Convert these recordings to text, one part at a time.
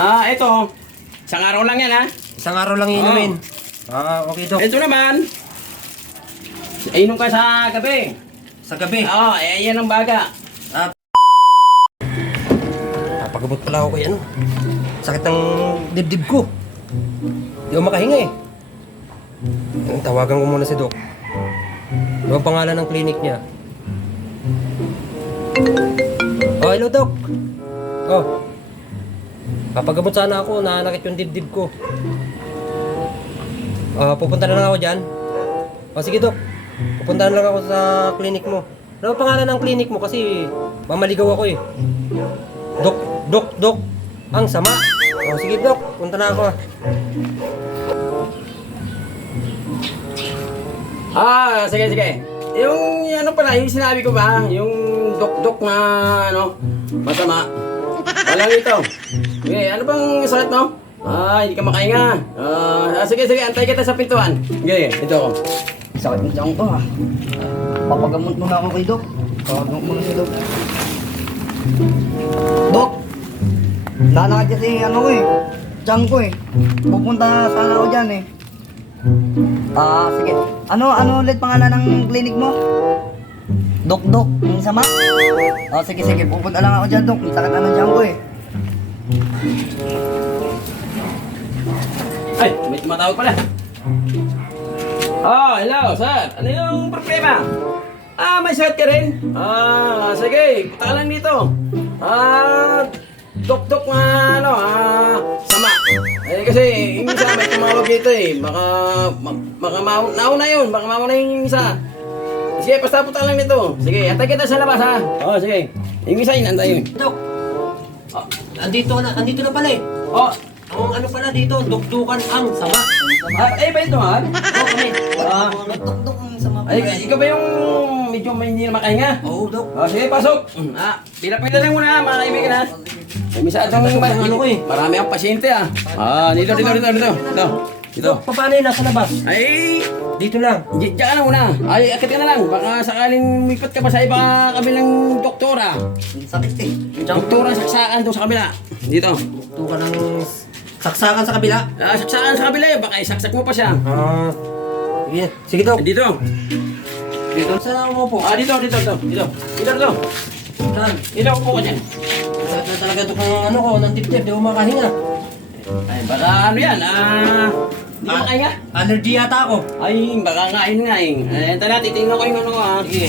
Ito. Isang araw lang yan, ha? Isang araw lang inumin. Okay, Dok. Ito naman. Inom ka sa gabi. Sa gabi. Yan ang baga. Napagamot pala ako kay ano. Sakit ng dibdib ko. Di ako makahinga eh. Tawagan ko muna si Dok. Ano ang pangalan ng clinic niya? Hello, Dok. Papagamot sana ako. Nanakit yung dibdib ko. Pupunta na lang ako dyan. Sige, Dok. Pupunta na lang ako sa clinic mo. Ano ang pangalan ng clinic mo? Kasi mamaligaw ako eh. Dok. Ang sama. Sige, Dok. Punta na ako. Sige. Yung ano pala, yung sinabi ko ba? Yung dok na ano, masama. Walang ito. Okay, ano bang sakit mo? Hindi ka makahinga. Sige, antay kita sa pintuan. Okay, ito ako. Sakit ng tiyan ko ha. Papagamot muna ako kay Dok. Papagamot muna si Dok. Dok! Nanakit kasi ano ko eh. Tiyan ko eh. Pupunta sana ako dyan eh. Sige. Ano ulit pangalan ng clinic mo? Dok, yung sama? Sige. Pupunta lang ako dyan, Dok. May sakit na ng tiyan ko eh. Ay, may tumatawag pala. Hello, sir. Ano yung problema? May sakit ka rin? Sige. Punta ka lang dito. Dok na ano, sama. Kasi yung isa may tumawag dito eh. Baka nauna yun. Baka mauna yung isa. Sige, basta punta ka lang dito. Sige, antay kita sa labas ha. Sige. Yung isa yun, antay yun. Dok. Andito na pala eh. Ang ano pala dito, dukdukan ang sama. Ba ito ha? Dok, yung sama. Ikaw ba yung medyo may hindi na makahinga? Oo, Dok. Sige, pasok. Pila-pila lang muna mga kaibigan ha. May masyadong ano ko eh. Marami ang pasyente ah. Dito. Dok, paano yun? Nasa labas? Dito lang. Diyan ka na muna. Akit ka na lang. Baka sakaling mipat ka pa sa iba kabilang doktora. Sakit eh. Doktora saksakan doon sa kabila. Dito. Dukdukan ng saksakan sa kabila. Saksakan sa kabila yun. Baka isaksak mo pa siya. Sige, Dok. Dito. Saan ako po? Dito. Saan? Dito ako po ka dyan. Sakit na talaga Dok ng ano ko, ng dibdib. Di ako makahinga. Baka ano yan. Hindi mo makahinga? Allergy yata ako. Baka nga eh. Tala, titingnan ko yung ano ko ha. Sige.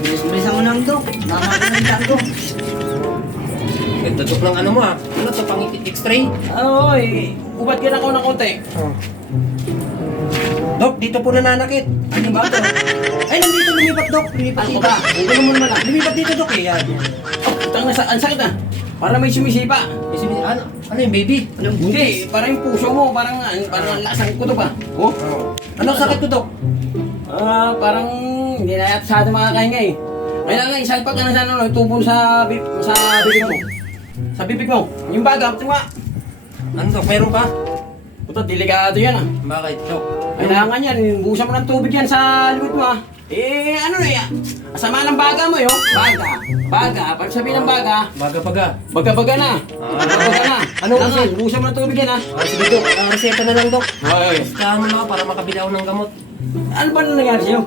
Bilis-bilisan mo lang, Dok. Nakakita ng tiyan ko. Ganda Dok ng ano mo ha. Ano to, pang x-ray? Ubat ka na ko ng konti. Dok, dito po nananakit. Ano ba ito? Nandito lumipat, Dok. Lumipat Ano dito. ba? Huwag mo naman ah. Lumipat dito, Dok. Yan. Tang ang sakit ah. Parang may sumisipa. Ano yung baby? Hindi, parang yung puso mo, parang ang lasang kuto ba? Ano sakit ko, Dok? Parang hindi na yata sa ating makakahinga eh. Kailangan isalpak ka na sana no, tubo sa bibig mo. Sa bibig mo. Yung baga, tingwa. Ano, Dok? Meron pa? Puto, delikado yan ah. Bakit, Dok? Kailangan yan, buhusan mo ng tubig yan sa likod mo ah. Ano na yan? Asama ng baga mo yun. Baga. Pag sabihin ng baga, Baga-baga. baga na. Baga na. Ano kasi? Buhusan mo ng tubig yan ah. Sige, Dok. Reseta na lang, Dok. Hoy. Bastahan mo na ako para makabili ako ng gamot. Ano ba nangyari sa'yo?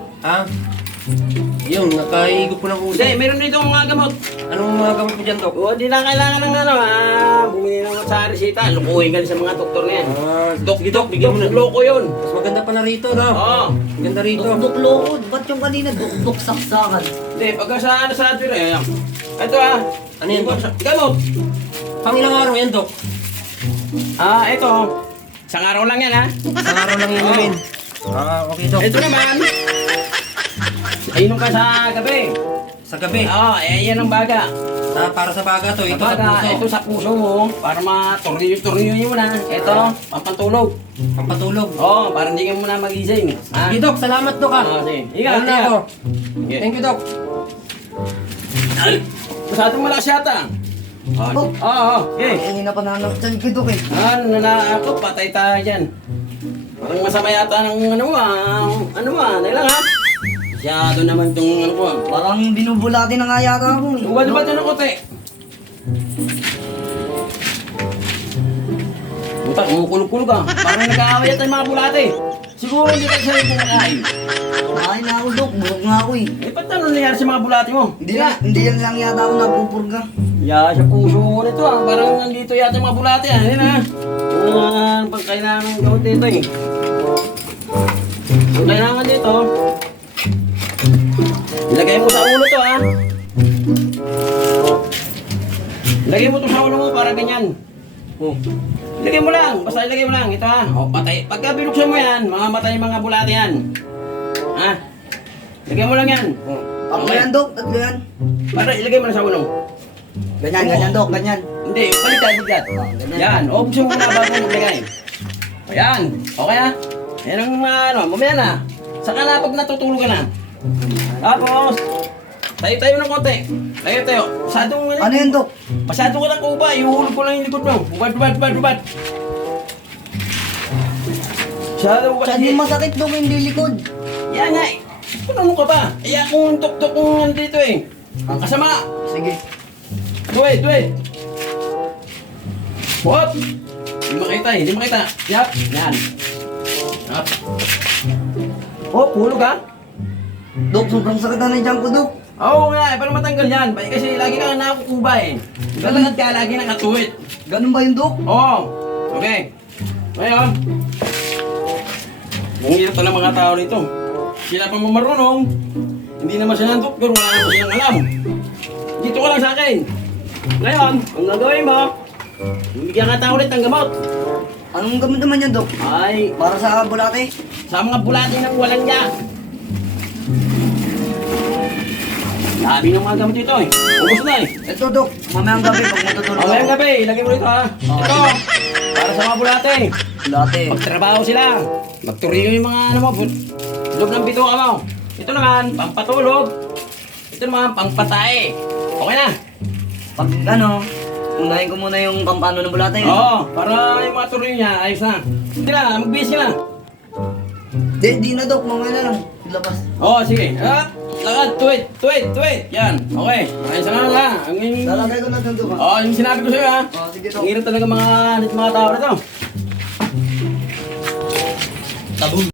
Yung, nakaigop ko ng uso. Hindi, meron dito mga gamot. Anong mga gamot mo dyan, Dok? Di na kailangan ng bumili ng sa resita. Lukuhin ka sa mga doktor na yan. Dok, bigyan mo na. Loko yun. Mas maganda pa na rito, no? Oo. Maganda rito. Dok, loko. Ba't yung kanina, Dok, saksakan? Hindi, pagka sa atin eh. Ito Ano yan, Dok? Gamot. Pang ilang araw yan, Dok? Ito. Isang araw lang yan ha. Isang araw lang inumin. Okay, Dok. Ito naman. Inom ka sa gabi. Sa gabi. Yan ang baga. Para sa baga to, ito sa Baga, puso. ito sa puso mo. Para matornilyo-tornilyo mo na. Ito, pampantulog. Pampatulog. Para hindi ka muna magising. Sige, Dok. Salamat, Dok, ha? Sige. Ingat, Ano na ako? Sige. Thank you, Dok. Masyadong malakas yata. Dok. Okay. Hindi na pananap tiyan ko, Dok eh. Ako, patay tayo dyan. Parang masama yata ng dahil lang ha. Masyado naman itong ko. Parang binubulati na nga yata ako eh. Huwag ba ito ng kote? Puta, kumukulog-kulog ah. Parang nag-aaway yata yung mga bulate. Siguro hindi ka siya yung kumakain. Ay na ako, Dok. Burog nga ako eh. Eh, ba't ano nangyari sa mga bulate mo? Hindi yan lang yata ako napupurga. Ya, sa puso mo nito ah. Parang nandito yata yung mga bulate ah. Yan ah. Pagkailangan ng gamot dito eh. Ang kailangan dito, ilagay mo sa ulo to ah. Ilagay mo to sa ulo mo para ganyan. Oh. Ilagay mo lang, basta ilagay mo lang. Ito ha. O, patay. Pagka binuksan mo yan, mamamatay yung mga bulate yan. Ha? Ilagay mo lang yan. Oh. Tatlo yan, Dok. Tatlo yan. Para ilagay mo lang sa ulo. Ganyan, ganyan, Dok. Ganyan. Hindi, baliktad, baliktad. Ganyan. Yan, o buksan mo na bago mo ilagay. Ayan, okay ha? Yan ang mga ano, mamaya na. Saka na pag natutulog ka na. Tapos, tayo-tayo ng konti. Tayo-tayo. Masyadong Ano yan, Dok? Masyado ka lang kuba, ihuhulog ko lang yung likod mo. Bubad. Masyado ka. Saan yung masakit, Dok? Hindi likod. Yan nga eh. Kung ano ka ba? Iya kung tok-tok kung nandito eh. Ang kasama. Sige. Duwet. Hop. Hindi makita. Yap. Yan. Yap. Hop, hulog ha. Dok, sobrang sakit na yung ko, Dok. Oo nga, eh, para matanggal yan. Kasi lagi ka nakukuba eh. Galagad ka, lagi nakatuwit. Ganun ba yung Dok? Oo. Okay. Ngayon, ang hirap ng mga tao rito. Sila pa marunong. Hindi naman sila ng doktor, wala naman silang alam. Dito ka lang sa akin. Ngayon, ang gagawin mo, bigyan ka tao ulit ng gamot. Anong gamot naman yan, Dok? Ay, Para sa bulate? sa mga bulate ng walang niya. Sabi ng mga gamot ito eh. Ubus na eh. Ito, Dok. Mamayang gabi pag matutulog Mamayang gabi, ilagay mo rito ha. Ito, para sa mga bulate. Bulate. Magtrabaho sila. Magturiyo yung mga ano mo, loob ng bituka mo. Ito naman, pampatulog. Ito naman, pangpatay. Okay na? Pag ano, unahin ko muna yung pampano ng bulate. Oo, para yung mga turiyo niya, ayos na. Sige na, magbihis ka na. Di na, Dok. Mamaya na lang. Labas. Oo, sige. Lakad, tuwit. Yan, okay. Ayos na nga. Lalagay ko na doon, Dok. Oo, yung sinabi ko sa'yo ha. Sige, Dok. Ang hirap talaga mga tao na to. Tabog.